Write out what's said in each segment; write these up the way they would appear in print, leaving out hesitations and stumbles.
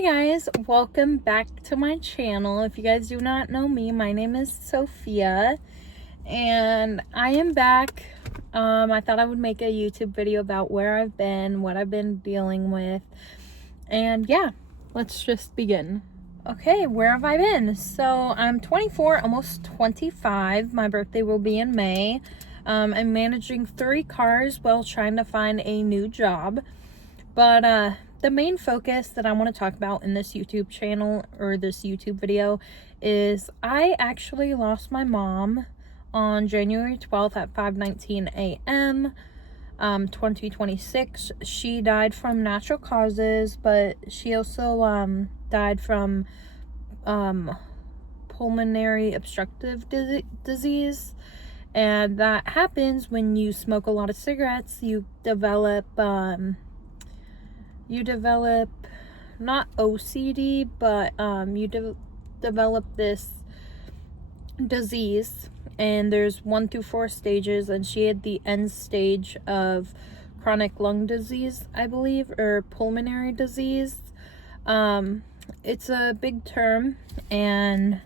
Hi guys, welcome back to my channel. If you guys do not know me, my name is Sophia and I am back. I thought I would make a YouTube video about where I've been, what I've been dealing with, and yeah, let's just begin. Okay, where have I been? So I'm 24, almost 25. My birthday will be in May. I'm managing 3 cars while trying to find a new job, but the main focus that I want to talk about in this YouTube channel or this YouTube video is I actually lost my mom on January 12th at 5:19 a.m. 2026. She died from natural causes, but she also died from pulmonary obstructive disease, and that happens when you smoke a lot of cigarettes. You develop not OCD, but you develop this disease, and there's 1 through 4 stages, and she had the end stage of chronic lung disease, I believe, or pulmonary disease. It's a big term, and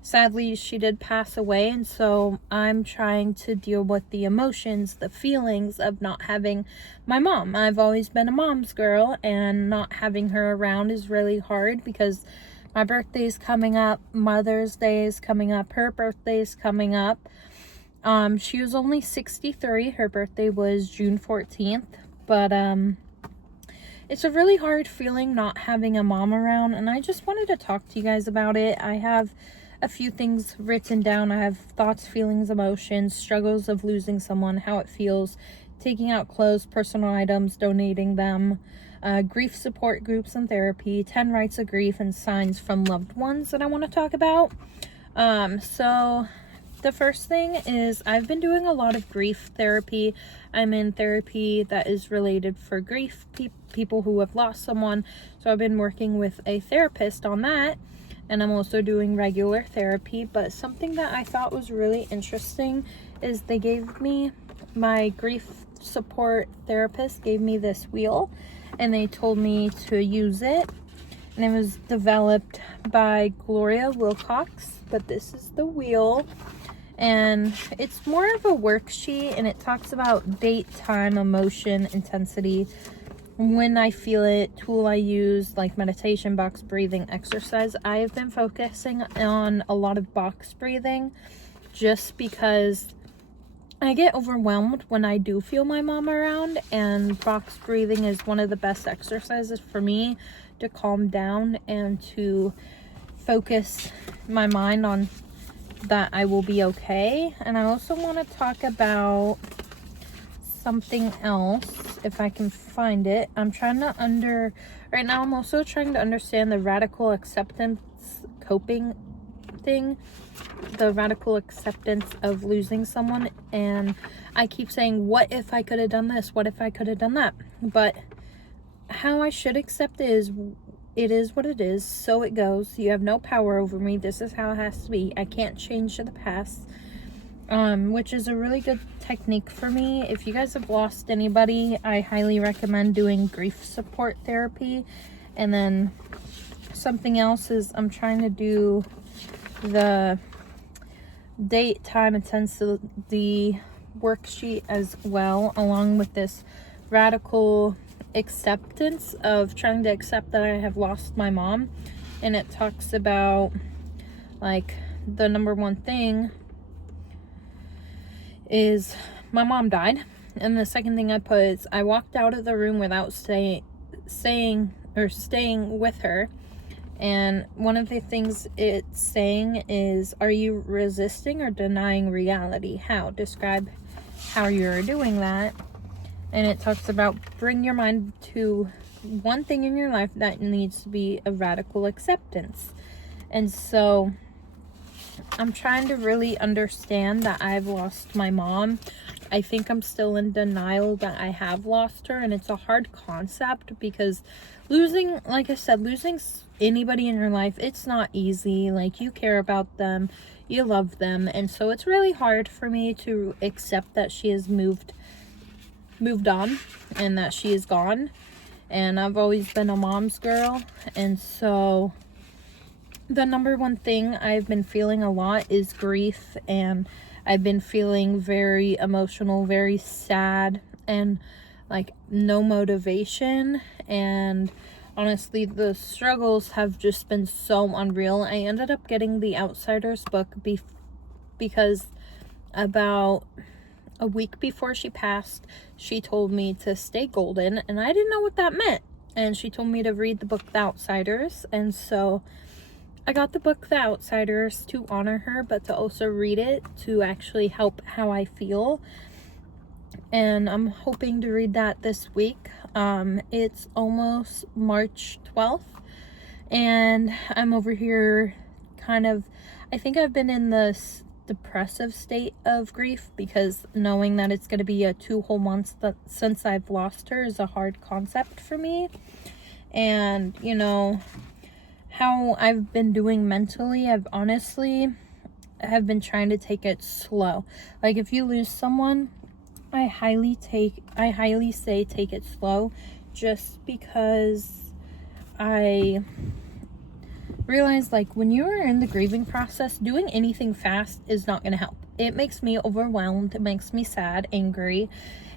sadly she did pass away, and so I'm trying to deal with the emotions, the feelings of not having my mom. I've always been a mom's girl, and not having her around is really hard because my birthday's coming up, Mother's Day is coming up, her birthday's coming up. She was only 63, her birthday was June 14th, but it's a really hard feeling not having a mom around, and I just wanted to talk to you guys about it. I have a few things written down. I have thoughts, feelings, emotions, struggles of losing someone, how it feels, taking out clothes, personal items, donating them, grief support groups and therapy, 10 rights of grief and signs from loved ones that I want to talk about. So the first thing is I've been doing a lot of grief therapy. I'm in therapy that is related for grief, people who have lost someone. So I've been working with a therapist on that. And I'm also doing regular therapy, but something that I thought was really interesting is they gave me, my grief support therapist gave me this wheel, and they told me to use it, and it was developed by Gloria Wilcox, but this is the wheel, and it's more of a worksheet, and it talks about date, time, emotion, intensity, when I feel it, tool I use, like meditation, box breathing, exercise. I have been focusing on a lot of box breathing just because I get overwhelmed when I do feel my mom around, and box breathing is one of the best exercises for me to calm down and to focus my mind on that I will be okay. And I also want to talk about something else if I can find it. I'm trying to right now I'm also trying to understand the radical acceptance coping thing, the radical acceptance of losing someone, and I keep saying, what if I could have done this, what if I could have done that? But how I should accept it is what it is, so it goes. You have no power over me. This is how it has to be. I can't change the past. Which is a really good technique for me. If you guys have lost anybody, I highly recommend doing grief support therapy. And then something else is I'm trying to do the date, time, intensity worksheet as well, along with this radical acceptance of trying to accept that I have lost my mom. And it talks about, like, the number one thing is my mom died, and the second thing I put is I walked out of the room without staying with her. And one of the things it's saying is, are you resisting or denying reality? How? Describe how you're doing that. And it talks about bring your mind to one thing in your life that needs to be a radical acceptance. And so I'm trying to really understand that I've lost my mom. I think I'm still in denial that I have lost her, and it's a hard concept because losing, like I said, losing anybody in your life, it's not easy. Like, you care about them, you love them, and so it's really hard for me to accept that she has moved on and that she is gone. and I've always been a mom's girl, and so the number one thing I've been feeling a lot is grief, and I've been feeling very emotional, very sad, and like no motivation. And honestly, the struggles have just been so unreal. I ended up getting the Outsiders book because about a week before she passed, she told me to stay golden, and I didn't know what that meant. And she told me to read the book The Outsiders, and so I got the book The Outsiders to honor her, but to also read it to actually help how I feel. And I'm hoping to read that this week. It's almost March 12th, and I'm over here I think I've been in this depressive state of grief, because knowing that it's going to be 2 whole months since I've lost her is a hard concept for me. And you know how I've been doing mentally, I've honestly have been trying to take it slow. Like, if you lose someone, I highly say take it slow, just because I realize, like, when you're in the grieving process, doing anything fast is not going to help. It makes me overwhelmed, it makes me sad, angry.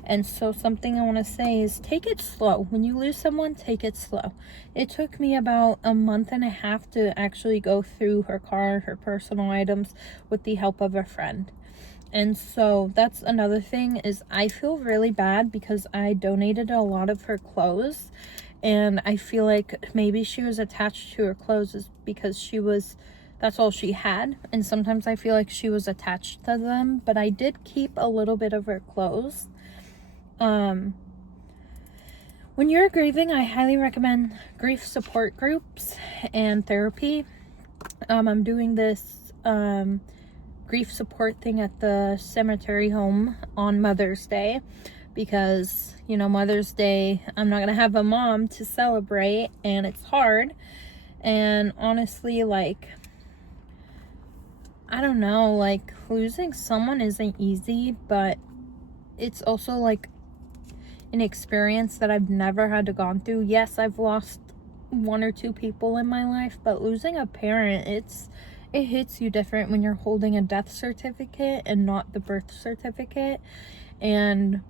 And so something I want to say is take it slow. When you lose someone, take it slow. It took me about a month and a half to actually go through her car, her personal items, with the help of a friend. And so that's another thing, is I feel really bad because I donated a lot of her clothes, and I feel like maybe she was attached to her clothes is because that's all she had. And sometimes I feel like she was attached to them, but I did keep a little bit of her clothes. When you're grieving, I highly recommend grief support groups and therapy. I'm doing this grief support thing at the cemetery home on Mother's Day, because, you know, Mother's Day, I'm not gonna have a mom to celebrate, and it's hard. And honestly, like, I don't know, like, losing someone isn't easy, but it's also like an experience that I've never had to gone through. Yes, I've lost 1 or 2 people in my life, but losing a parent, it hits you different when you're holding a death certificate and not the birth certificate. And,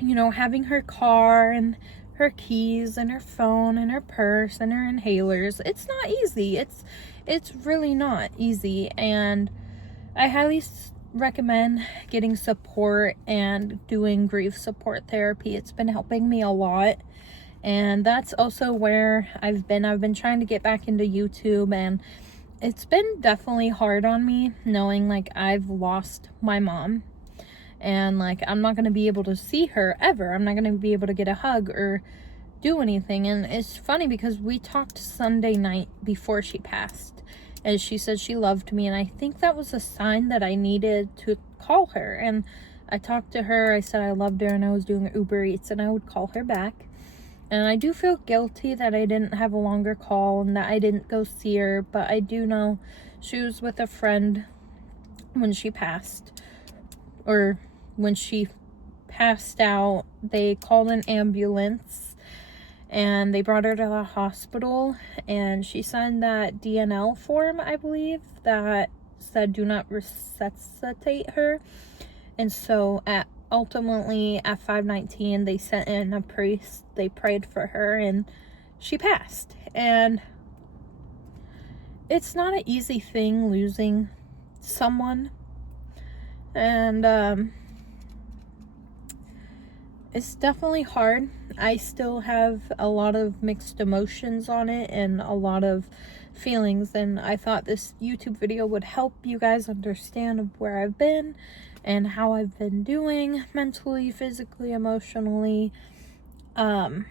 you know, having her car and her keys and her phone and her purse and her inhalers, it's not easy. It's really not easy. And I highly recommend getting support and doing grief support therapy. It's been helping me a lot. And that's also where I've been trying to get back into YouTube, and it's been definitely hard on me knowing, like, I've lost my mom, and like, I'm not going to be able to see her ever. I'm not going to be able to get a hug or do anything. And it's funny because we talked Sunday night before she passed, and she said she loved me, and I think that was a sign that I needed to call her. And I talked to her, I said I loved her, and I was doing Uber Eats, and I would call her back. And I do feel guilty that I didn't have a longer call and that I didn't go see her, but I do know she was with a friend when she passed, or when she passed out. They called an ambulance and they brought her to the hospital, and she signed that DNL form, I believe, that said do not resuscitate her. And so ultimately at 5:19 they sent in a priest, they prayed for her, and she passed. And it's not an easy thing losing someone, and it's definitely hard. I still have a lot of mixed emotions on it and a lot of feelings, and I thought this YouTube video would help you guys understand where I've been and how I've been doing mentally, physically, emotionally. But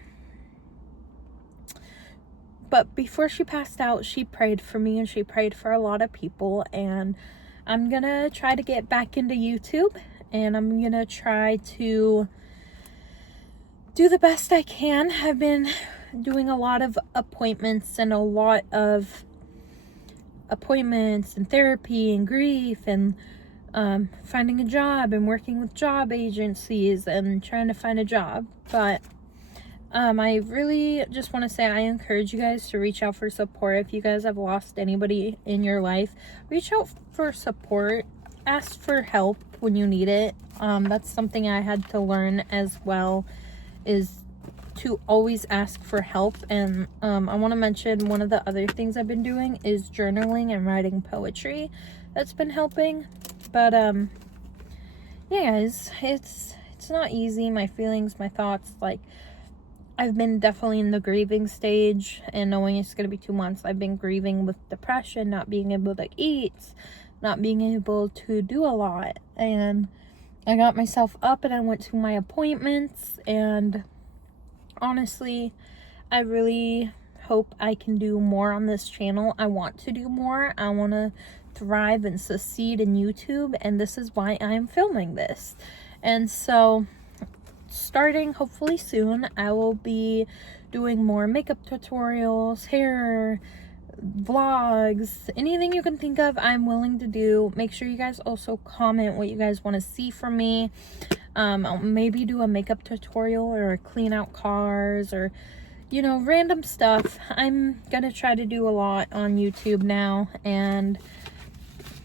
before she passed out, she prayed for me, and she prayed for a lot of people. And I'm gonna try to get back into YouTube, and I'm gonna try to do the best I can. I've been doing a lot of appointments and therapy and grief, and finding a job and working with job agencies and trying to find a job. But I really just want to say I encourage you guys to reach out for support. If you guys have lost anybody in your life, reach out for support. Ask for help when you need it. That's something I had to learn as well, is to always ask for help. And I want to mention one of the other things I've been doing is journaling and writing poetry. That's been helping. But yeah, guys, it's not easy. My feelings, my thoughts, like, I've been definitely in the grieving stage, and knowing it's going to be 2 months, I've been grieving with depression, not being able to eat, not being able to do a lot. And I got myself up and I went to my appointments, and honestly, I really hope I can do more on this channel. I want to do more. I want to thrive and succeed in YouTube, and this is why I'm filming this. And so, starting hopefully soon, I will be doing more makeup tutorials, hair, vlogs, anything you can think of, I'm willing to do. Make sure you guys also comment what you guys want to see from me. I'll maybe do a makeup tutorial or clean out cars, or, you know, random stuff. I'm gonna try to do a lot on YouTube now, and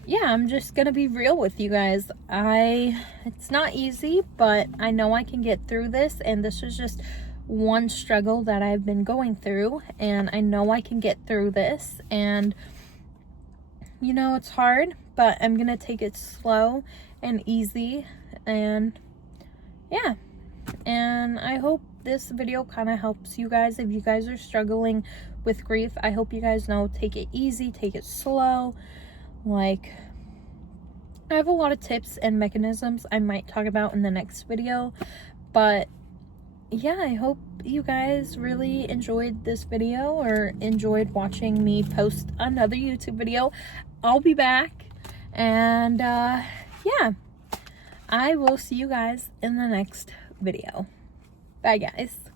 yeah, I'm just gonna be real with you guys. It's not easy, but I know I can get through this, and this is just one struggle that I've been going through, and I know I can get through this. And you know, it's hard, but I'm gonna take it slow and easy. And yeah, and I hope this video kind of helps you guys. If you guys are struggling with grief, I hope you guys know, take it easy, take it slow. Like, I have a lot of tips and mechanisms I might talk about in the next video, but yeah, I hope you guys really enjoyed this video, or enjoyed watching me post another YouTube video. I'll be back, and yeah, I will see you guys in the next video. Bye, guys.